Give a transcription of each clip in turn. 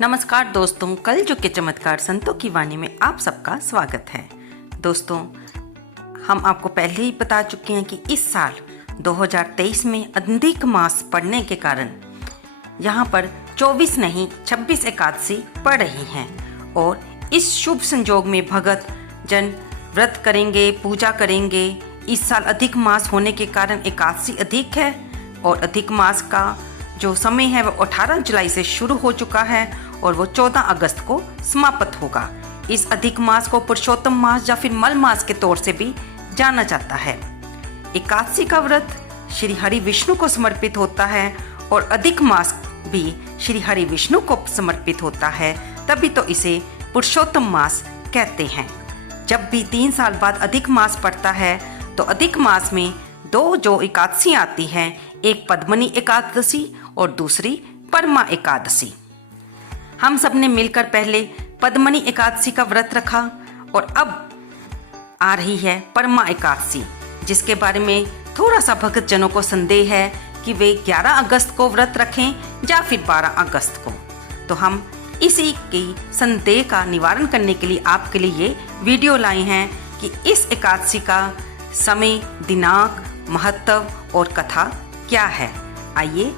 नमस्कार दोस्तों, कल जो के चमत्कार संतों की वाणी में आप सबका स्वागत है। दोस्तों, हम आपको पहले ही बता चुके हैं कि इस साल 2023 में अधिक मास पड़ने के कारण यहाँ पर 24 नहीं 26 एकादशी पड़ रही हैं और इस शुभ संयोग में भगत जन व्रत करेंगे, पूजा करेंगे। इस साल अधिक मास होने के कारण एकादशी अधिक है और अधिक मास का जो समय है वो 18 जुलाई से शुरू हो चुका है और वो 14 अगस्त को समाप्त होगा। इस अधिक मास को पुरुषोत्तम मास या फिर मल मास के तौर से भी जाना जाता है। एकादशी का व्रत श्री हरि विष्णु को समर्पित होता है और अधिक मास भी श्री हरि विष्णु को समर्पित होता है, तभी तो इसे पुरुषोत्तम मास कहते हैं। जब भी 3 साल बाद अधिक मास पड़ता है तो अधिक मास में 2 जो एकादशी आती हैं, एक पद्मनी एकादशी और दूसरी परमा एकादशी। हम सब ने मिलकर पहले पद्मनी एकादशी का व्रत रखा और अब आ रही है परमा एकादशी, जिसके बारे में थोड़ा सा भक्त जनों को संदेह है कि वे 11 अगस्त को व्रत रखें या फिर 12 अगस्त को। तो हम इसी की संदेह का निवारण करने के लिए आपके लिए ये वीडियो लाए हैं कि इस एकादशी का समय, दिनांक, महत्व और कथा क्या है। आइए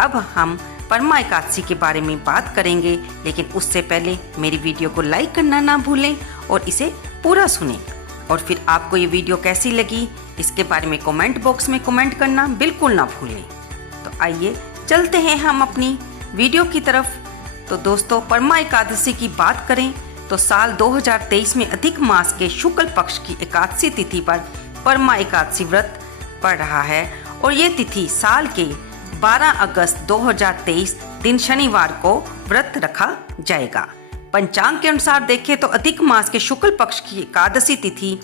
अब हम परमा एकादशी के बारे में बात करेंगे, लेकिन उससे पहले मेरी वीडियो को लाइक करना ना भूलें और इसे पूरा सुनें। और फिर आपको ये वीडियो कैसी लगी इसके बारे में कमेंट बॉक्स में कमेंट करना बिल्कुल ना भूलें। तो आइए चलते हैं हम अपनी वीडियो की तरफ। तो दोस्तों, परमा एकादशी की बात करें तो साल 2023 में अधिक मास के शुक्ल पक्ष की एकादशी तिथि पर परमा एकादशी व्रत पड़ रहा है और ये तिथि साल के 12 अगस्त 2023 दिन शनिवार को व्रत रखा जाएगा। पंचांग के अनुसार देखें तो अधिक मास के शुक्ल पक्ष की एकादशी तिथि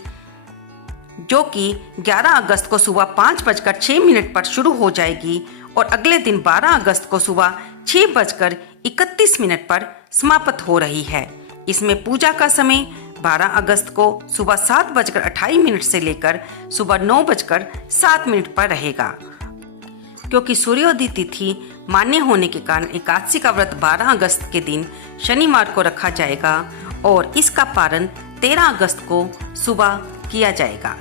जो कि 11 अगस्त को सुबह 5:06 पर शुरू हो जाएगी और अगले दिन 12 अगस्त को सुबह 6:31 पर समाप्त हो रही है। इसमें पूजा का समय 12 अगस्त को सुबह 7:28 से लेकर सुबह 9:07 पर रहेगा। क्योंकि सूर्योदय तिथि मान्य होने के कारण एकादशी का व्रत 12 अगस्त के दिन शनिवार को रखा जाएगा और इसका पारण 13 अगस्त को सुबह किया जाएगा।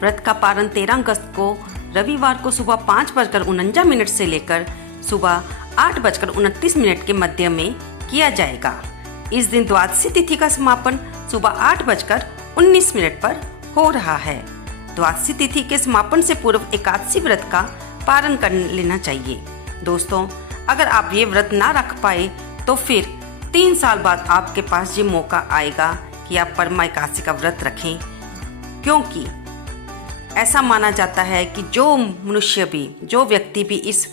व्रत का पारण 13 अगस्त को रविवार को सुबह 5:49 से लेकर सुबह 8:29 के मध्य में किया जाएगा। इस दिन द्वादशी तिथि का समापन सुबह 8:19 पर हो रहा है। द्वादशी तिथि के समापन से पूर्व एकादशी व्रत का पारण कर लेना चाहिए। दोस्तों, अगर आप ये व्रत ना रख पाए तो फिर 3 साल बाद आपके पास ये मौका आएगा कि आप परमा एकादशी का व्रत रखें, क्योंकि ऐसा माना जाता है कि जो व्यक्ति भी इस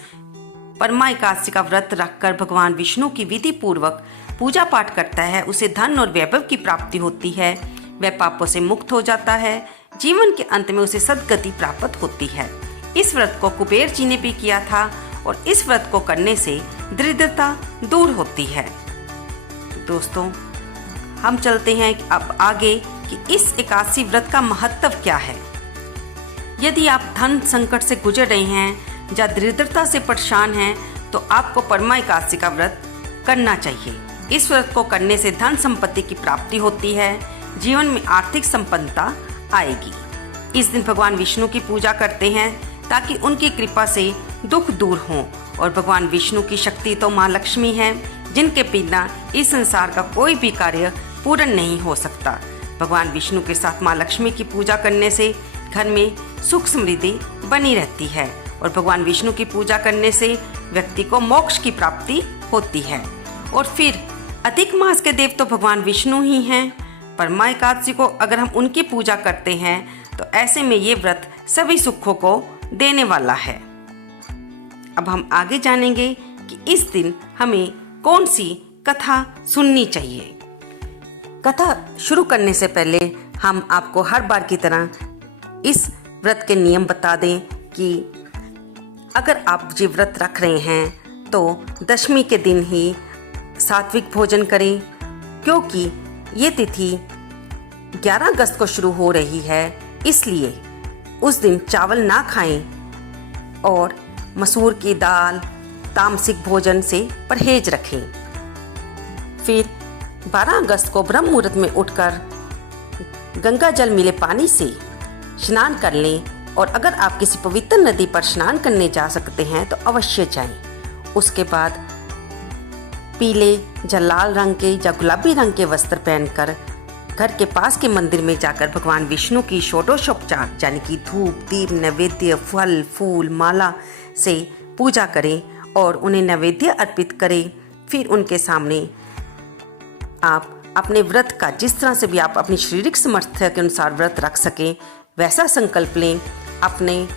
परमा एकादशी का व्रत रखकर भगवान विष्णु की विधि पूर्वक पूजा पाठ करता है, उसे धन और वैभव की प्राप्ति होती है, वह पापों से मुक्त हो जाता है, जीवन के अंत में उसे सद्गति प्राप्त होती है। इस व्रत को कुबेर जी ने भी किया था और इस व्रत को करने से दरिद्रता दूर होती है। दोस्तों, हम चलते हैं अब आगे कि इस एकादशी व्रत का महत्व क्या है। यदि आप धन संकट से गुजर रहे हैं या दरिद्रता से परेशान हैं तो आपको परमा एकादशी का व्रत करना चाहिए। इस व्रत को करने से धन संपत्ति की प्राप्ति होती है, जीवन में आर्थिक संपन्नता आएगी। इस दिन भगवान विष्णु की पूजा करते हैं ताकि उनकी कृपा से दुख दूर हों और भगवान विष्णु की शक्ति तो माँ लक्ष्मी है, जिनके बिना इस संसार का कोई भी कार्य पूर्ण नहीं हो सकता। भगवान विष्णु के साथ माँ लक्ष्मी की पूजा करने से घर में सुख समृद्धि बनी रहती है और भगवान विष्णु की पूजा करने से व्यक्ति को मोक्ष की प्राप्ति होती है। और फिर अधिक मास के देव तो भगवान विष्णु ही हैं। परमा एकादशी को अगर हम उनकी पूजा करते हैं तो ऐसे में ये व्रत सभी सुखों को देने वाला है। अब हम आगे जानेंगे कि इस दिन हमें कौन सी कथा सुननी चाहिए। कथा शुरू करने से पहले हम आपको हर बार की तरह इस व्रत के नियम बता दें कि अगर आप ये व्रत रख रहे हैं तो दशमी के दिन ही सात्विक भोजन करें, क्योंकि ये तिथि 11 अगस्त को शुरू हो रही है, इसलिए उस दिन चावल ना खाएं और मसूर की दाल, तामसिक भोजन से परहेज रखें। फिर 12 अगस्त को ब्रह्म मुहूर्त में उठकर गंगा जल मिले पानी से स्नान कर लें और अगर आप किसी पवित्र नदी पर स्नान करने जा सकते हैं तो अवश्य जाएं। उसके बाद पीले या लाल रंग के या गुलाबी रंग के वस्त्र पहनकर घर के पास के मंदिर में जाकर भगवान विष्णु की षोडशोपचार यानी कि धूप, दीप, नैवेद्य, फल, फूल, माला से पूजा करें और उन्हें नैवेद्य अर्पित करें। फिर उनके सामने आप अपने व्रत का, जिस तरह से भी आप अपनी शारीरिक सामर्थ्य के अनुसार व्रत रख सकें, वैसा संकल्प लें। अपने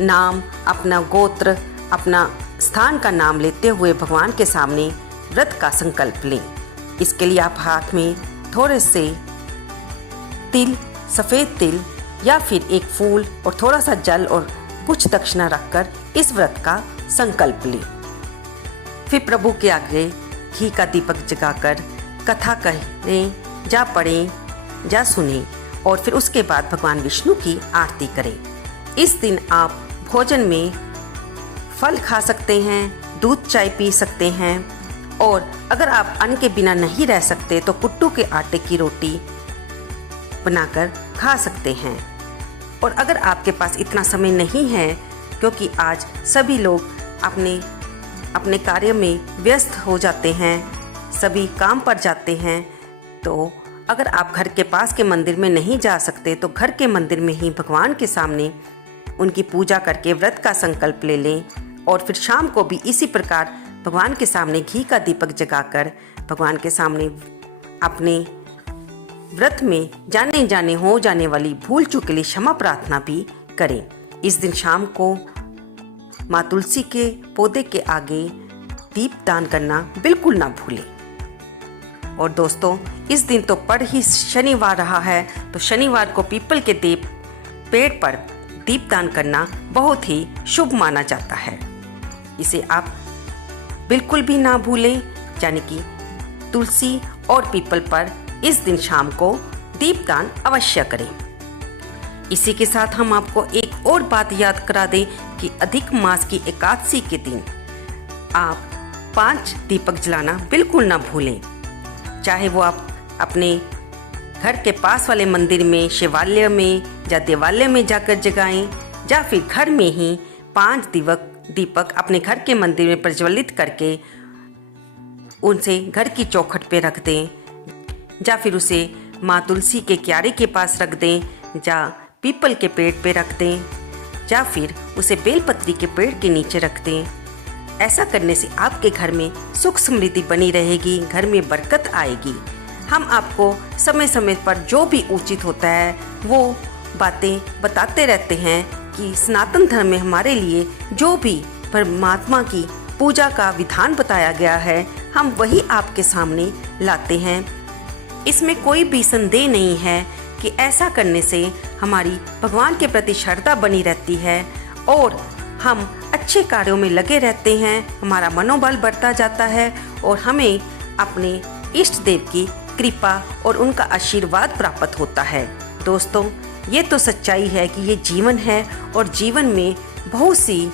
नाम, अपना गोत्र, अपना स्थान का नाम लेते हुए भगवान के सामने व्रत का संकल्प लें। इसके लिए आप हाथ में थोड़े से तिल, सफ़ेद तिल या फिर एक फूल और थोड़ा सा जल और कुछ दक्षिणा रखकर इस व्रत का संकल्प लें। फिर प्रभु के आगे घी का दीपक जगाकर कथा करें, जा पढ़ें, जा सुनें और फिर उसके बाद भगवान विष्णु की आरती करें। इस दिन आप भोजन में फल खा सकते हैं, दूध चाय पी सकते हैं और अगर आप अन्न के बिना नहीं रह सकते तो कुट्टू के आटे की रोटी बनाकर खा सकते हैं। और अगर आपके पास इतना समय नहीं है, क्योंकि आज सभी लोग अपने अपने कार्य में व्यस्त हो जाते हैं, सभी काम पर जाते हैं, तो अगर आप घर के पास के मंदिर में नहीं जा सकते तो घर के मंदिर में ही भगवान के सामने उनकी पूजा करके व्रत का संकल्प ले लें और फिर शाम को भी इसी प्रकार भगवान के सामने घी का दीपक जगाकर भगवान के सामने अपने व्रत में जाने हो जाने वाली भूल चूक के लिए क्षमा प्रार्थना भी करें। इस दिन शाम को माँ तुलसी के पौधे के आगे दीप दान करना बिल्कुल ना भूलें। और दोस्तों, इस दिन तो पड़ ही शनिवार रहा है, तो शनिवार को पीपल के पेड़ पर दीपदान करना बहुत ही शुभ माना जाता है। इसे आप बिल्कुल भी ना भूलें, यानी कि तुलसी और पीपल पर इस दिन शाम को दीपदान अवश्य करें। इसी के साथ हम आपको एक और बात याद करा दें कि अधिक मास की एकादशी के दिन आप 5 दीपक जलाना बिल्कुल ना भूलें। चाहे वो आप अपने घर के पास वाले मंदिर में, शिवालय में या देवालय में जाकर जगाएं या फिर घर में ही 5 दीपक अपने घर के मंदिर में प्रज्वलित करके उनसे घर की चौखट पे रख दें या फिर उसे माँ तुलसी के क्यारे के पास रख दें या पीपल के पेड़ पे रख दें या फिर उसे बेलपत्री के पेड़ के नीचे रख दें। ऐसा करने से आपके घर में सुख समृद्धि बनी रहेगी, घर में बरकत आएगी। हम आपको समय समय पर जो भी उचित होता है वो बातें बताते रहते हैं कि सनातन धर्म में हमारे लिए जो भी परमात्मा की पूजा का विधान बताया गया है, हम वही आपके सामने लाते हैं। इसमें कोई भी संदेह नहीं है कि ऐसा करने से हमारी भगवान के प्रति श्रद्धा बनी रहती है और हम अच्छे कार्यों में लगे रहते हैं, हमारा मनोबल बढ़ता जाता है और हमें अपने इष्ट देव की कृपा और उनका आशीर्वाद प्राप्त होता है। दोस्तों, ये तो सच्चाई है कि ये जीवन है और जीवन में बहुत सी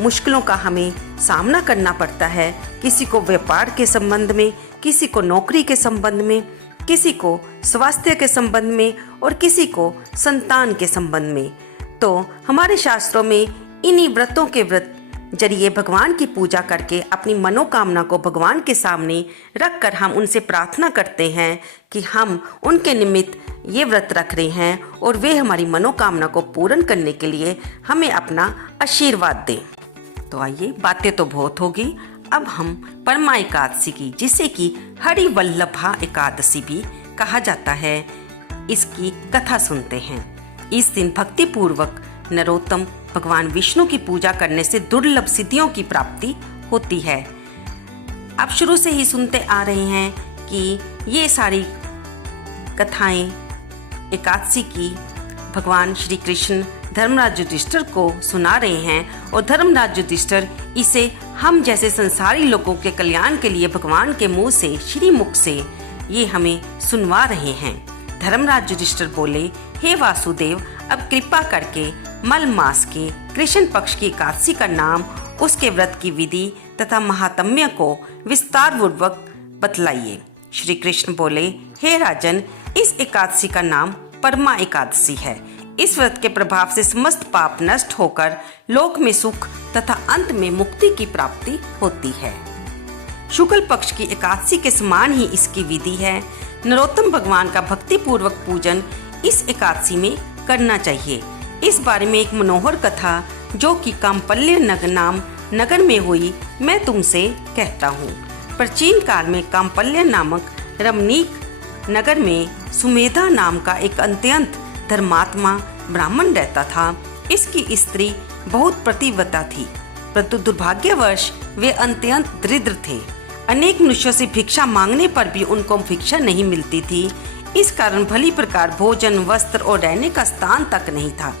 मुश्किलों का हमें सामना करना पड़ता है। किसी को व्यापार के संबंध में, किसी को नौकरी के संबंध में, किसी को स्वास्थ्य के संबंध में और किसी को संतान के संबंध में। तो हमारे शास्त्रों में इन्हीं व्रतों के जरिए भगवान की पूजा करके अपनी मनोकामना को भगवान के सामने रखकर हम उनसे प्रार्थना करते हैं कि हम उनके निमित्त ये व्रत रख रहे हैं और वे हमारी मनोकामना को पूर्ण करने के लिए हमें अपना आशीर्वाद दें। तो आइए, बातें तो बहुत होगी, अब हम परमा एकादशी की, जिसे कि हरिवल्लभा एकादशी भी कहा जाता है, इसकी कथा सुनते हैं। इस दिन भक्ति पूर्वक नरोत्तम भगवान विष्णु की पूजा करने से दुर्लभ सिद्धियों की प्राप्ति होती है। आप शुरू से ही सुनते आ रहे हैं कि ये सारी कथाएं एकादशी की भगवान श्री कृष्ण धर्मराज युधिष्ठिर को सुना रहे हैं और धर्मराज युधिष्ठिर इसे हम जैसे संसारी लोगों के कल्याण के लिए भगवान के मुंह से, श्री मुख से ये हमें सुनवा रहे हैं। धर्मराज युधिष्ठिर बोले, हे वासुदेव, अब कृपा करके मल मास के कृष्ण पक्ष की एकादशी का नाम, उसके व्रत की विधि तथा महात्म्य को विस्तार पूर्वक बतलाइए। श्री कृष्ण बोले, हे राजन, इस एकादशी का नाम परमा एकादशी है। इस व्रत के प्रभाव से समस्त पाप नष्ट होकर लोक में सुख तथा अंत में मुक्ति की प्राप्ति होती है। शुक्ल पक्ष की एकादशी के समान ही इसकी विधि है। नरोत्तम भगवान का भक्ति पूर्वक पूजन इस एकादशी में करना चाहिए। इस बारे में एक मनोहर कथा जो कि काम्पल्य नाम नगर में हुई, मैं तुमसे कहता हूँ। प्राचीन काल में काम्पल्य नामक रमणीक नगर में सुमेधा नाम का एक अत्यंत धर्मात्मा ब्राह्मण रहता था। इसकी स्त्री बहुत पतिव्रता थी, परंतु दुर्भाग्यवश वे अत्यंत दरिद्र थे। अनेक मनुष्यों से भिक्षा मांगने पर भी उनको भिक्षा नहीं मिलती थी। इस कारण भली प्रकार भोजन, वस्त्र और रहने का स्थान तक नहीं था।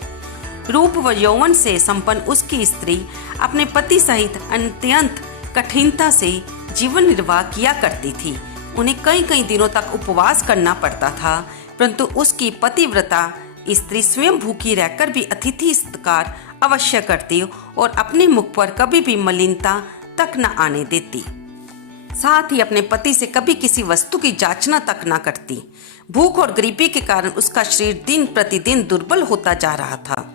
रूप व यौवन से संपन्न उसकी स्त्री अपने पति सहित अत्यंत कठिनता से जीवन निर्वाह किया करती थी। उन्हें कई कई दिनों तक उपवास करना पड़ता था, परंतु उसकी पतिव्रता स्त्री स्वयं भूखी रहकर भी अतिथि सत्कार अवश्य करती और अपने मुख पर कभी भी मलिनता तक न आने देती। साथ ही अपने पति से कभी किसी वस्तु की जांचना तक न करती। भूख और गरीबी के कारण उसका शरीर दिन प्रतिदिन दुर्बल होता जा रहा था।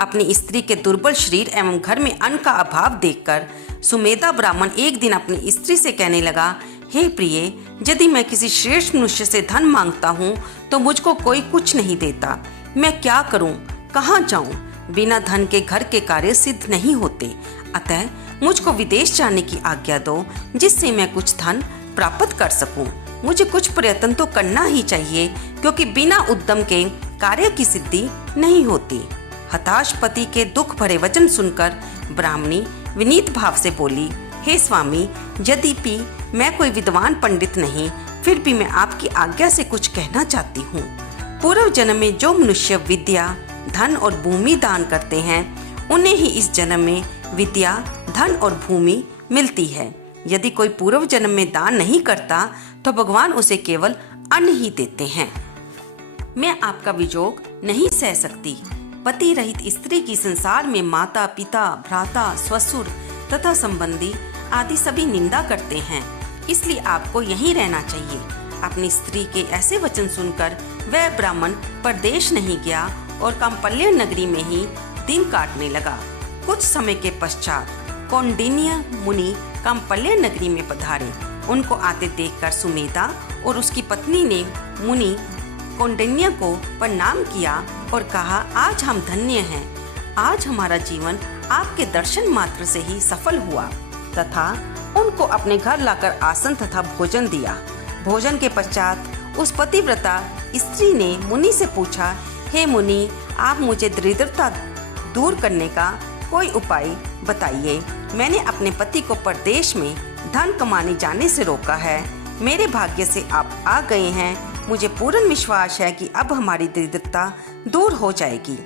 अपनी स्त्री के दुर्बल शरीर एवं घर में अन्न का अभाव देखकर सुमेधा ब्राह्मण एक दिन अपनी स्त्री से कहने लगा, हे प्रिय, यदि मैं किसी श्रेष्ठ मनुष्य से धन मांगता हूँ तो मुझको कोई कुछ नहीं देता। मैं क्या करूँ, कहाँ जाऊँ? बिना धन के घर के कार्य सिद्ध नहीं होते। अतः मुझको विदेश जाने की आज्ञा दो, जिससे मैं कुछ धन प्राप्त कर सकूं। मुझे कुछ प्रयत्न तो करना ही चाहिए, क्योंकि बिना उद्यम के कार्य की सिद्धि नहीं होती। हताश पति के दुख भरे वचन सुनकर ब्राह्मणी विनीत भाव से बोली, हे स्वामी, यद्यपि मैं कोई विद्वान पंडित नहीं, फिर भी मैं आपकी आज्ञा से कुछ कहना चाहती हूँ। पूर्व जन्म में जो मनुष्य विद्या, धन और भूमि दान करते हैं, उन्हें ही इस जन्म में विद्या, धन और भूमि मिलती है। यदि कोई पूर्व जन्म में दान नहीं करता तो भगवान उसे केवल अन्न ही देते हैं। मैं आपका वियोग नहीं सह सकती। पति रहित स्त्री की संसार में माता, पिता, भ्राता, ससुर तथा संबंधी आदि सभी निंदा करते हैं, इसलिए आपको यहीं रहना चाहिए। अपनी स्त्री के ऐसे वचन सुनकर वह ब्राह्मण परदेश नहीं गया और काम्पल्य नगरी में ही दिन काटने लगा। कुछ समय के पश्चात कौंडिन्य मुनि काम्पल्य नगरी में पधारे। उनको आते देखकर सुमेधा और उसकी पत्नी ने मुनि कौंडिन्य को प्रणाम किया और कहा, आज हम धन्य हैं। आज हमारा जीवन आपके दर्शन मात्र से ही सफल हुआ। तथा उनको अपने घर लाकर आसन तथा भोजन दिया। भोजन के पश्चात उस पतिव्रता स्त्री ने मुनि से पूछा, हे मुनि, आप मुझे दरिद्रता दूर करने का कोई उपाय बताइए। मैंने अपने पति को परदेश में धन कमाने जाने से रोका है। मेरे भाग्य से आप आ गए हैं। मुझे पूर्ण विश्वास है कि अब हमारी दरिद्रता दूर हो जाएगी।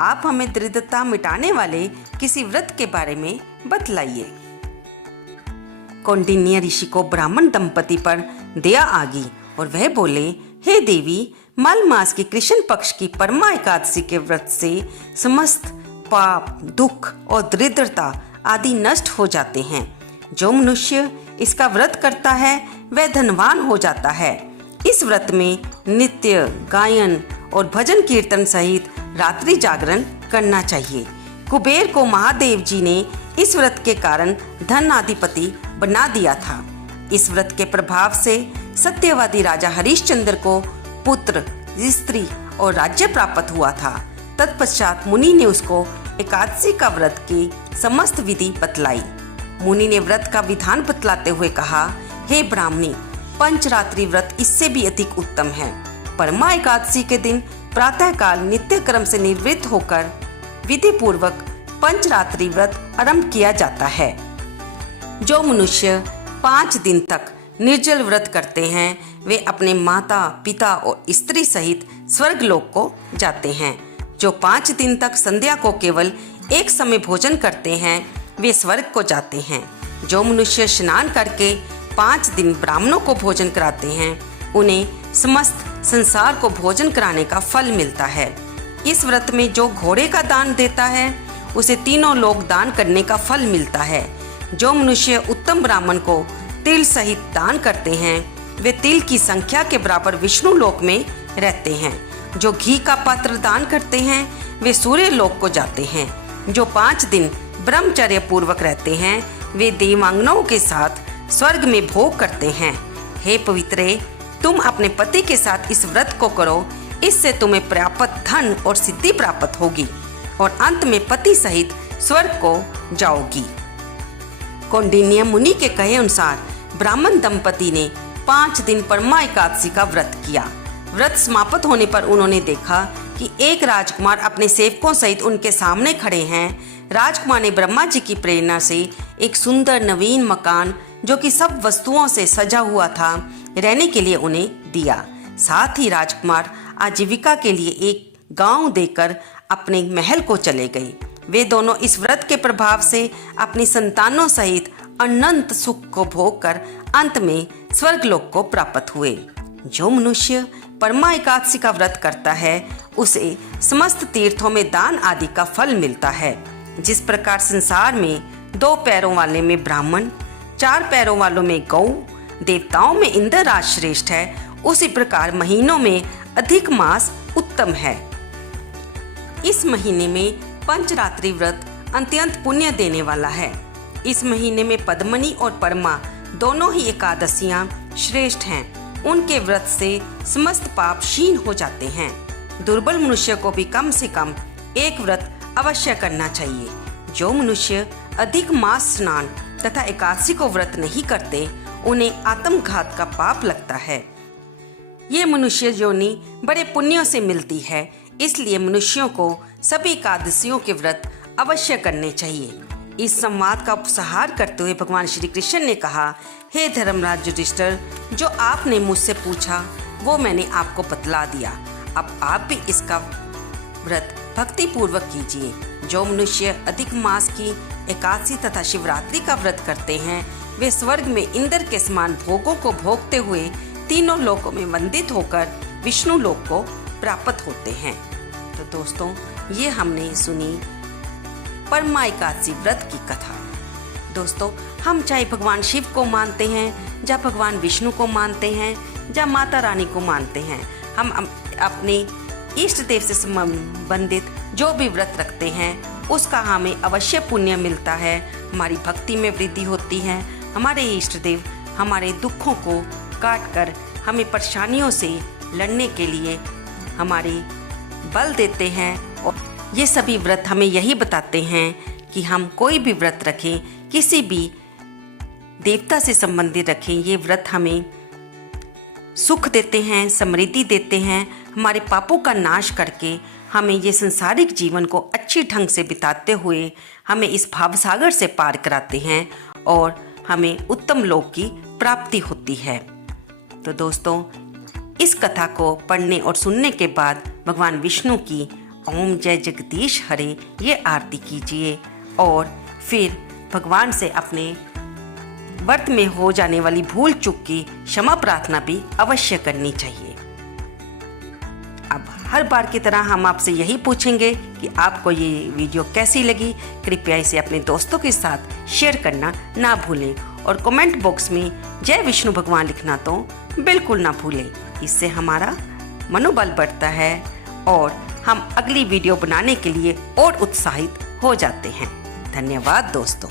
आप हमें दरिद्रता मिटाने वाले किसी व्रत के बारे में बतलाइए। कौंडिन्य ऋषि को ब्राह्मण दंपति पर दया आ गई और वह बोले, हे देवी, मल मास की कृष्ण पक्ष की परमा एकादशी के व्रत से समस्त पाप, दुख और दरिद्रता आदि नष्ट हो जाते हैं। जो मनुष्य इसका व्रत करता है वह धनवान हो जाता है। इस व्रत में नित्य गायन और भजन कीर्तन सहित रात्रि जागरण करना चाहिए। कुबेर को महादेव जी ने इस व्रत के कारण धनाधिपति बना दिया था। इस व्रत के प्रभाव से सत्यवादी राजा हरिश्चंद्र को पुत्र, स्त्री और राज्य प्राप्त हुआ था। तत्पश्चात मुनि ने उसको एकादशी का व्रत की समस्त विधि बतलाई। मुनि ने व्रत का विधान बतलाते हुए कहा, हे ब्राह्मणी, पंचरात्रि व्रत इससे भी अधिक उत्तम है। परमा एकादशी के दिन प्रातः काल नित्य क्रम से निवृत्त होकर विधि पूर्वक पंचरात्रि व्रत आरंभ किया जाता है। जो मनुष्य 5 दिन तक निर्जल व्रत करते हैं वे अपने माता, पिता और स्त्री सहित स्वर्गलोक को जाते हैं। जो 5 दिन तक संध्या को केवल एक समय भोजन करते हैं वे स्वर्ग को जाते हैं। जो मनुष्य स्नान करके 5 दिन ब्राह्मणों को भोजन कराते हैं उन्हें समस्त संसार को भोजन कराने का फल मिलता है। इस व्रत में जो घोड़े का दान देता है उसे तीनों लोक दान करने का फल मिलता है। जो मनुष्य उत्तम ब्राह्मण को तिल सहित दान करते हैं वे तिल की संख्या के बराबर विष्णु लोक में रहते हैं। जो घी का पात्र दान करते हैं वे सूर्य लोक को जाते हैं। जो 5 दिन ब्रह्मचर्य पूर्वक रहते हैं वे देवांगनाओं के साथ स्वर्ग में भोग करते हैं। हे पवित्रे, तुम अपने पति के साथ इस व्रत को करो, इससे तुम्हें प्राप्त धन और सिद्धि प्राप्त होगी और अंत में पति सहित स्वर्ग को जाओगी। कौंडिन्य मुनि के कहे अनुसार ब्राह्मण दंपति ने 5 दिन परमा एकादशी का व्रत किया। व्रत समाप्त होने पर उन्होंने देखा कि एक राजकुमार अपने सेवकों सहित उनके सामने खड़े हैं। राजकुमार ने ब्रह्मा जी की प्रेरणा से एक सुंदर नवीन मकान जो कि सब वस्तुओं से सजा हुआ था रहने के लिए उन्हें दिया। साथ ही राजकुमार आजीविका के लिए एक गांव देकर अपने महल को चले गए। वे दोनों इस व्रत के प्रभाव से अपनी संतानों सहित अनंत सुख को भोग कर अंत में स्वर्गलोक को प्राप्त हुए। जो मनुष्य परमा एकादशी का व्रत करता है उसे समस्त तीर्थों में दान आदि का फल मिलता है। जिस प्रकार संसार में 2 पैरों वाले में ब्राह्मण, 4 पैरों वालों में गौ, देवताओं में इंद्र राज श्रेष्ठ है, उसी प्रकार महीनों में अधिक मास उत्तम है। इस महीने में पंचरात्रि व्रत अत्यंत पुण्य देने वाला है। इस महीने में पद्मनी और परमा दोनों ही एकादशियां श्रेष्ठ हैं। उनके व्रत से समस्त पाप क्षीण हो जाते हैं। दुर्बल मनुष्य को भी कम से कम एक व्रत अवश्य करना चाहिए। जो मनुष्य अधिक मास स्नान तथा एकादशी को व्रत नहीं करते उन्हें आत्मघात का पाप लगता है। ये मनुष्य योनि बड़े पुण्यों से मिलती है, इसलिए मनुष्यों को सभी एकादशियों के व्रत अवश्य करने चाहिए। इस संवाद का उपसंहार करते हुए भगवान श्री कृष्ण ने कहा, हे धर्मराज युधिष्ठिर, जो आपने मुझसे पूछा वो मैंने आपको बतला दिया। अब आप भी इसका व्रत भक्ति पूर्वक कीजिए। जो मनुष्य अधिक मास की एकादशी तथा शिवरात्रि का व्रत करते हैं वे स्वर्ग में इंद्र के समान भोगों को भोगते हुए तीनों लोकों में वंदित होकर विष्णु लोक को प्राप्त होते हैं। तो दोस्तों, ये हमने सुनी परमा एकादशी व्रत की कथा। दोस्तों, हम चाहे भगवान शिव को मानते हैं या भगवान विष्णु को मानते हैं या माता रानी को मानते हैं, हम अपने इष्ट देव से संबंधित जो भी व्रत रखते हैं उसका हमें अवश्य पुण्य मिलता है। हमारी भक्ति में वृद्धि होती है। हमारे इष्ट देव हमारे दुखों को काट कर हमें परेशानियों से लड़ने के लिए हमारे बल देते हैं। और ये सभी व्रत हमें यही बताते हैं कि हम कोई भी व्रत रखें, किसी भी देवता से संबंधित रखें, ये व्रत हमें सुख देते हैं, समृद्धि देते हैं, हमारे पापों का नाश करके हमें ये संसारिक जीवन को अच्छी ढंग से बिताते हुए हमें इस भावसागर से पार कराते हैं और हमें उत्तम लोक की प्राप्ति होती है। तो दोस्तों, इस कथा को पढ़ने और सुनने के बाद भगवान विष्णु की ओम जय जगदीश हरे ये आरती कीजिए और फिर भगवान से अपने व्रत में हो जाने वाली भूल चूक की क्षमा प्रार्थना भी अवश्य करनी चाहिए। अब हर बार की तरह हम आपसे यही पूछेंगे कि आपको ये वीडियो कैसी लगी। कृपया इसे अपने दोस्तों के साथ शेयर करना ना भूलें और कमेंट बॉक्स में जय विष्णु भगवान लिखना तो बिल्कुल ना भूलें। इससे हमारा मनोबल बढ़ता है और हम अगली वीडियो बनाने के लिए और उत्साहित हो जाते हैं। धन्यवाद दोस्तों।